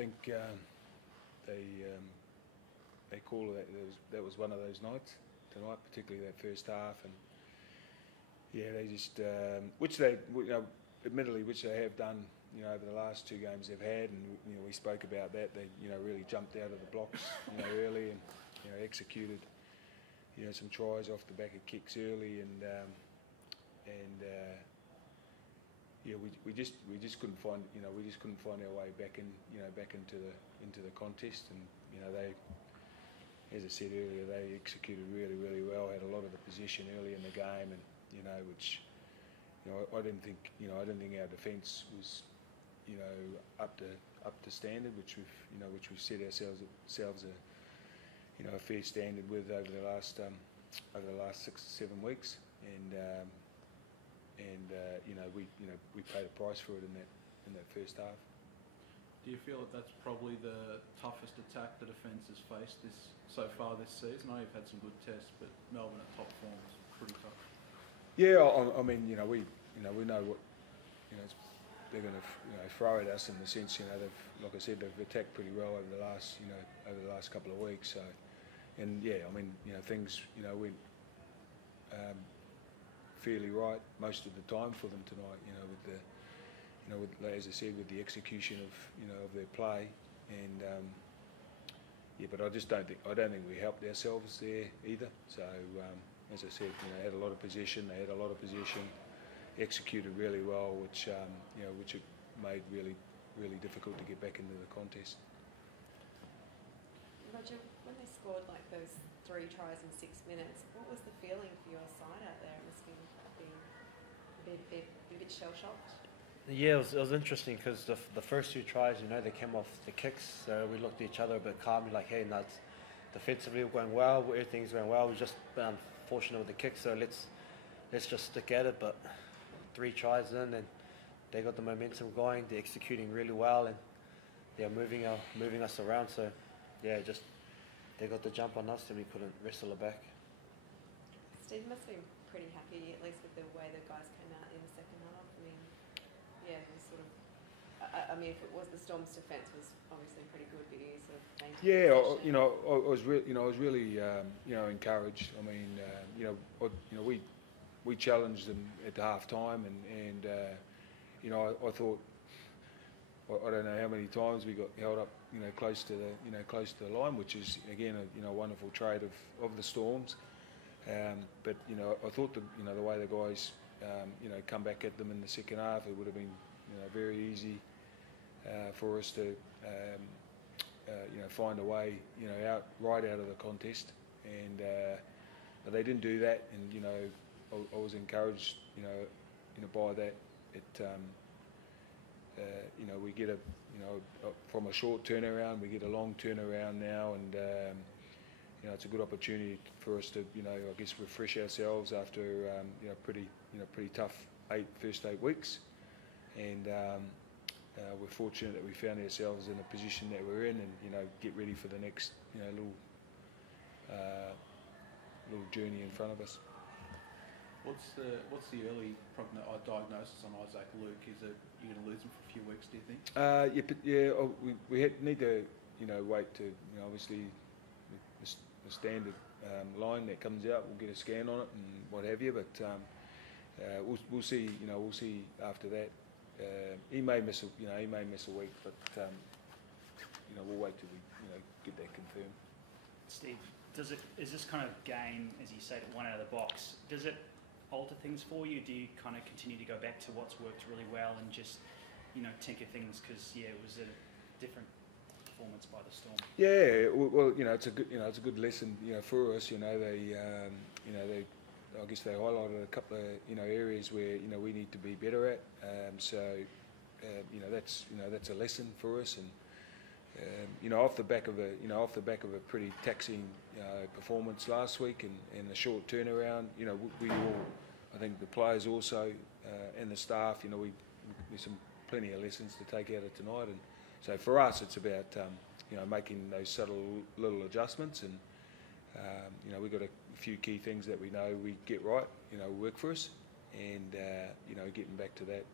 think they call it that was one of those nights tonight, particularly that first half, and yeah, they just which they admittedly which they have done over the last two games they've had, and we spoke about that. They really jumped out of the blocks early and executed some tries off the back of kicks early, and we just couldn't find our way back into the contest, and they, as I said earlier, they executed really well, had a lot of the possession early in the game, and which I didn't think our defence was up to standard, which we've set ourselves a fair standard with over the last 6 to 7 weeks, and we paid a price for it in that first half. Do you feel that that's probably the toughest attack the defence has faced so far this season? I know you've had some good tests, but Melbourne at top form is pretty tough. Yeah, I mean, we know what they're going to throw at us, in the sense they've, like I said, they've attacked pretty well over the last couple of weeks. So, and yeah, I mean, things went fairly right most of the time for them tonight. With as I said, with the execution of their play, and yeah, but I don't think we helped ourselves there either. So as I said, had a lot of possession. They had a lot of possession, executed really well, which it made really difficult to get back into the contest. Roger, when they scored like those 3 tries in 6 minutes, what was the feeling for your side out there? It must have been a bit shell-shocked. Yeah, it was interesting, because the first 2 tries, they came off the kicks. So we looked at each other a bit calmly, like, hey, nuts. Defensively we're going well, everything's going well. We're just unfortunate with the kicks, so let's just stick at it. But 3 tries in, and they got the momentum going. They're executing really well, and they're moving us around. So yeah, just they got the jump on us, and we couldn't wrestle it back. Steve must have been pretty happy, at least with the way the guys came out in the second half. I mean, yeah, it was sort of. I mean, if it was, the Storm's defence was obviously pretty good, but you sort of maintained. Yeah, I was really encouraged. I mean, we challenged them at the half time, and I thought, I don't know how many times we got held up close to the line, which is again a wonderful trait of the Storms. But I thought the way the guys come back at them in the second half, it would have been very easy for us to find a way right out of the contest, and but they didn't do that, and I was encouraged by that. We get from a short turnaround, we get a long turnaround now, and it's a good opportunity for us to I guess refresh ourselves after pretty tough first 8 weeks, and we're fortunate that we found ourselves in a position that we're in, and get ready for the next little journey in front of us. What's the early diagnosis on Isaac Luke? Is it you're going to lose him for a few weeks? Do you think? We need to wait to obviously the standard line that comes out. We'll get a scan on it and what have you, but we'll see. We'll see after that. He may miss a week, but we'll wait till we get that confirmed. Steve, is this kind of game, as you say, one out of the box, does it alter things for you? Do you kind of continue to go back to what's worked really well and just tinker things, because it was a different performance by the Storm? Yeah, well, it's a good lesson for us. They I guess they highlighted a couple of areas where we need to be better at. That's a lesson for us, and off the back of a pretty taxing performance last week and the short turnaround, we all, I think the players also and the staff, there's plenty of lessons to take out of tonight, and so for us it's about making those subtle little adjustments, and we've got a few key things that we know we get right, work for us, and getting back to that